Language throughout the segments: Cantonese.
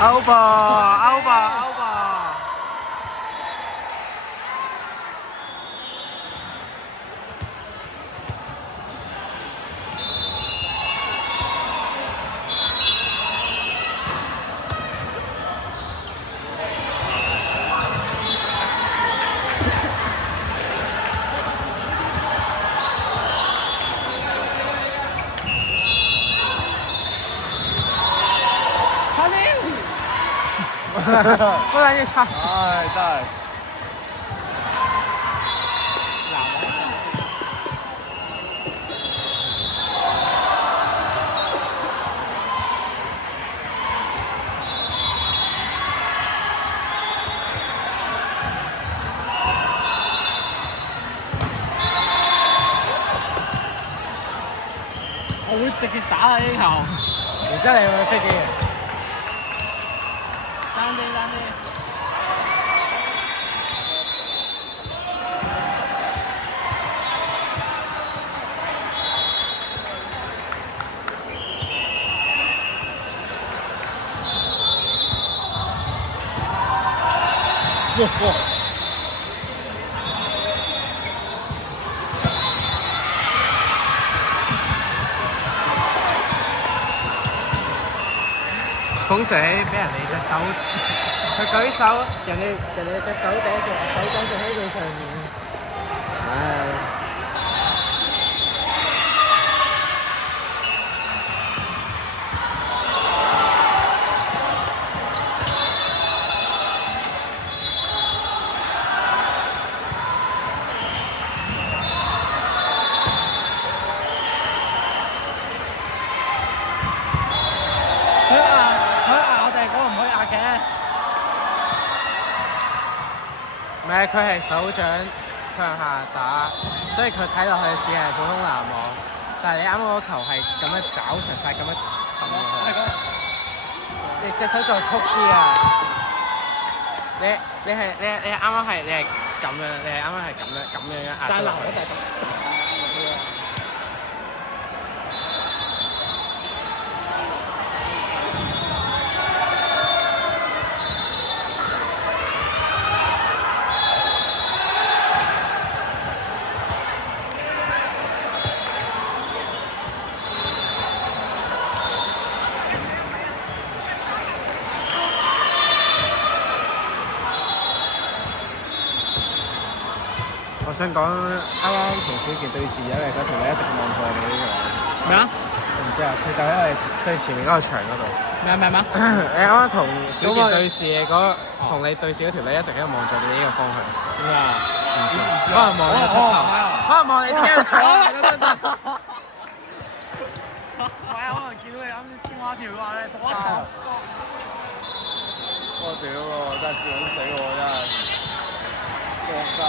Over。不然就差死。唉，真係。我會直接打啦呢球。然之後你會飛機嘅。單啲。風水俾人哋隻手，佢舉手，人哋隻手掌仲喺佢上面。唉。唔係，佢係手掌向下打，所以佢睇落去似係普通籃網，但係你啱啱嗰球係咁樣抓實曬咁樣撳落去。你隻手再曲啲啊！你啱啱係咁樣，你係啱啱係咁樣壓咗落去。我想講啱啱同小傑對視，因為嗰條女一直望住我哋呢個。咩啊？我唔知啊，佢就喺我哋最前面嗰個牆嗰度。咩？你啱啱同小傑對視嘅同你對視嗰條女一直喺度望住我哋呢個方向。點解啊？唔知，可能望你出頭，可能望你聽到牆。係啊，可能見到你啱先天花條話咧，我頭。我屌喎，真係笑死我真係。過山。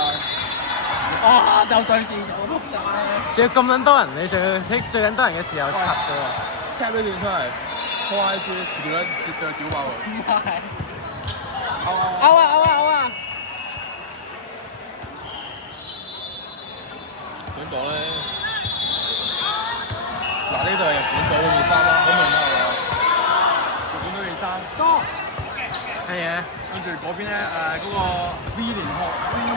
啊！就對視咗仆街。仲要咁撚多人，你仲要喺最撚多人嘅時候插嘅喎。踢呢段出嚟，開 IG 條女絕對屌爆佢。唔係。勾啊！想講咧，嗱呢度係日本隊嗰件衫啦，好明啦係嘛？日本隊件衫。多。係嘅。跟住嗰邊咧嗰個 V 聯賽嗰個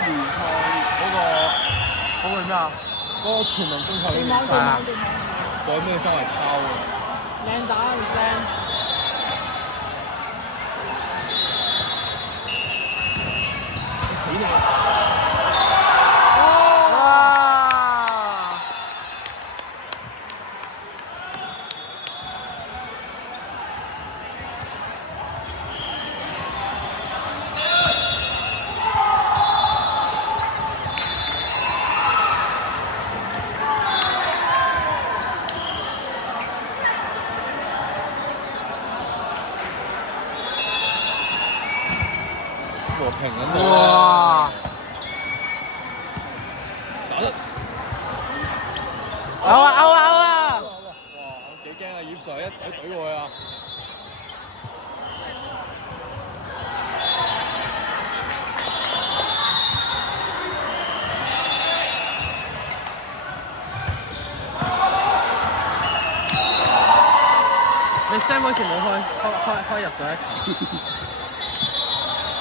咩啊？嗰個全民中賽嗰件衫，仲有咩衫係抄嘅？靚仔靚。指你。和平緊度哇！打得勾啊！哇！幾驚啊！葉 Sir 一懟過去啊！你 Sam 好似冇開入咗一球，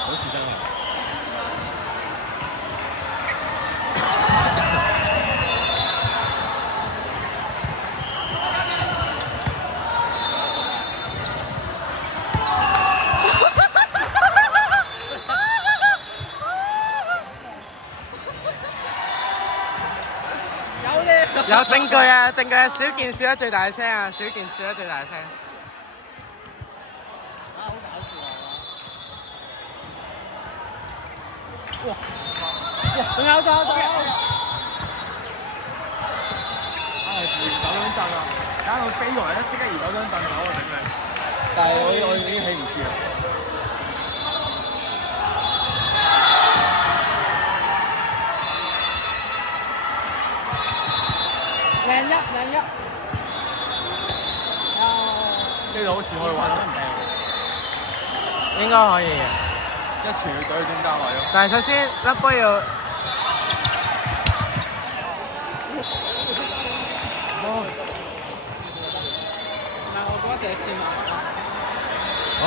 好似真係。有證據啊！證據啊！小健笑得最大聲啊！小健笑得最大聲。好搞笑啊！哇！仲有！移走張凳啊！搞到飛過嚟咧，即刻移走張凳走啊！頂你！但係我已經起唔切啦。靚一，呢度好似可以玩人掟，應該可以嘅。一傳去隊中間位咯。但係首先粒波要，我覺得幾線落。哇！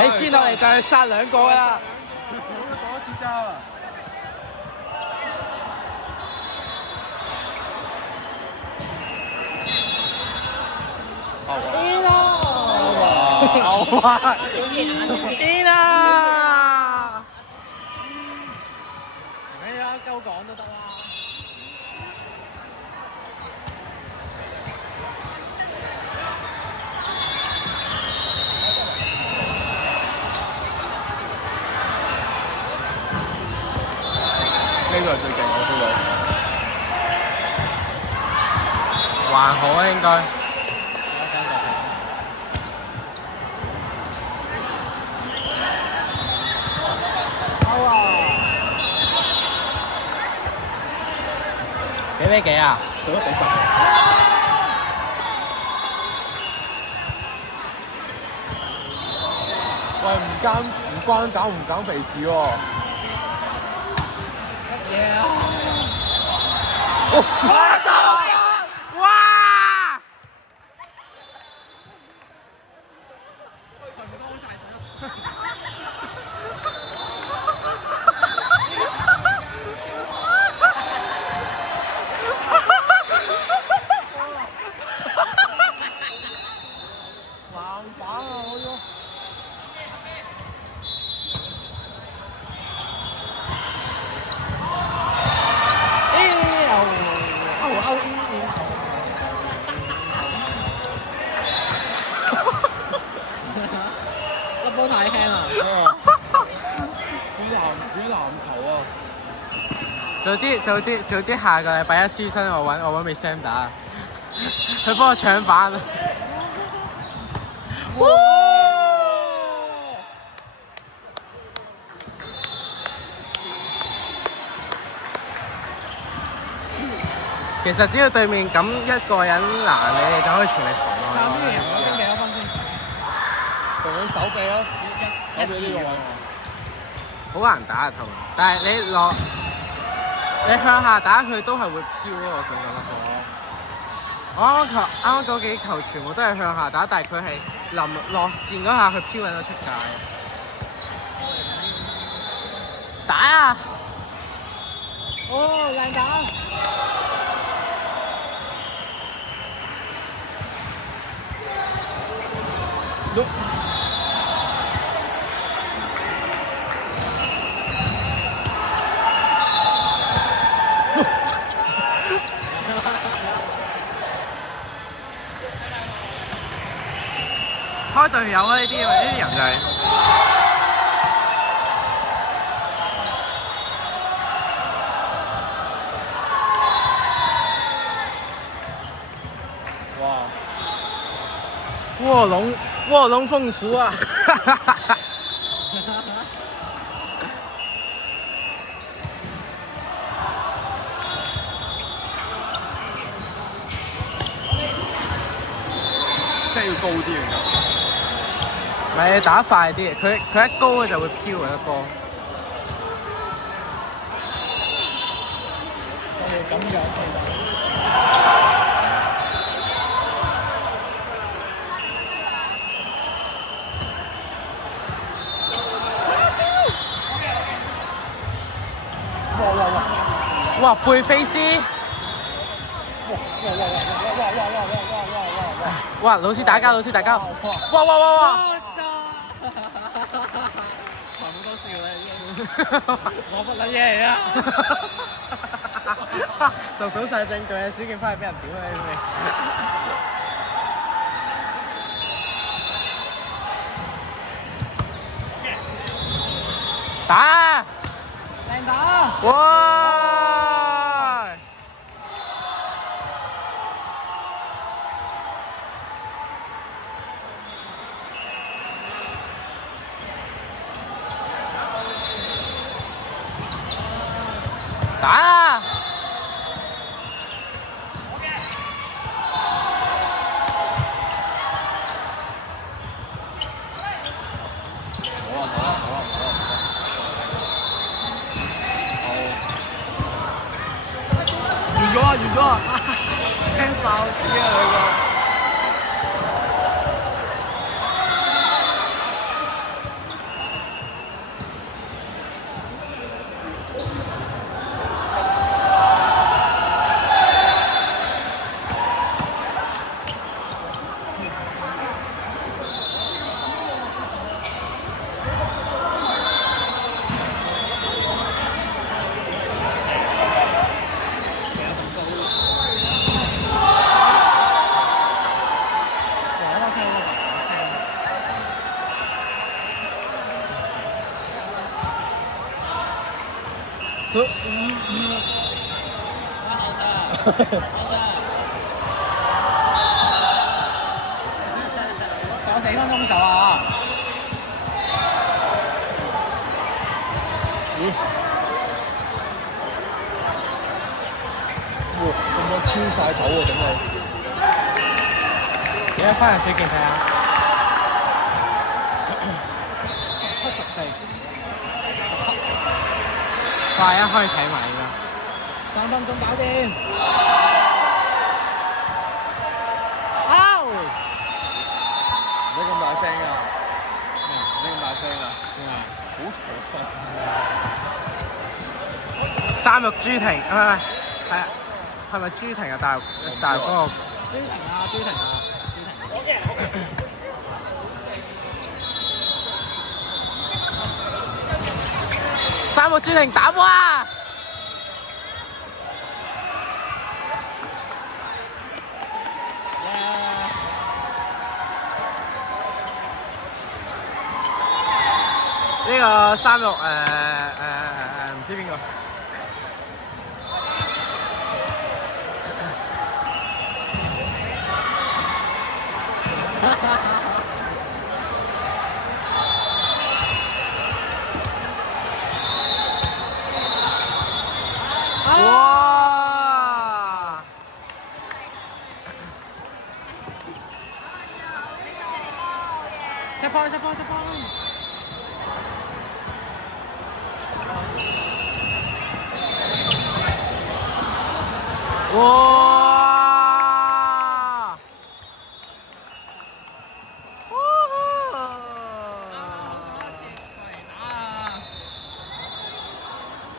你先落嚟就係殺兩個啦。左一次揸啦。癲咯！牛啊！癲啊！唔緊要啦，鳩講都得啦。呢個係最勁我 feel 到。還好啊，應該。幾比幾啊11比10。喂，唔關減唔減肥事喎。乜嘢啊？哇！冷板啊！我要。粒波太輕啦！比籃球啊！早知下個禮拜一輸身我揾美 Sam 打，佢幫我搶板啊！哇！其實只要對面咁一個人攔你，你就可以全力防落去。邊幾多分先？同佢手臂啊！手臂呢個位。好難打啊，同，但係你向下打佢都係會飄咯，我想講得我啱啱嗰幾球全部都係向下打，但係佢係臨落線嗰下佢飄緊咗出界。打啊！哦，靚打！開隊友啊！呢啲人就係、卧龍鳳雛啊！即係要高啲嚟㗎。唔係你打快啲，佢一高佢就會飄嘅一波。我哋咁樣期待。 〜哇，貝菲斯！哇！老師打交，老師打交！哇！好多笑啦已經，我乜撚嘢嚟啊！讀到晒證據啊！小健翻去俾人屌啊！你打！靚打！哇！打！完咗啊！聽哨子啊兩個。仲有4分鐘走啊！咦？哇！咁樣超晒手喎，整你！而家翻嚟小健睇下。17、14，快啊！可以睇埋㗎。 3分鐘搞掂。唔使咁大聲啊！唔使咁大聲啊！好嘈啊！三肉豬停啊！係咪豬停啊？大陸嗰個朱婷啊！朱婷啊！朱婷！三肉豬停打波啊！呢個三肉唔知邊個？哇！吃波！哇！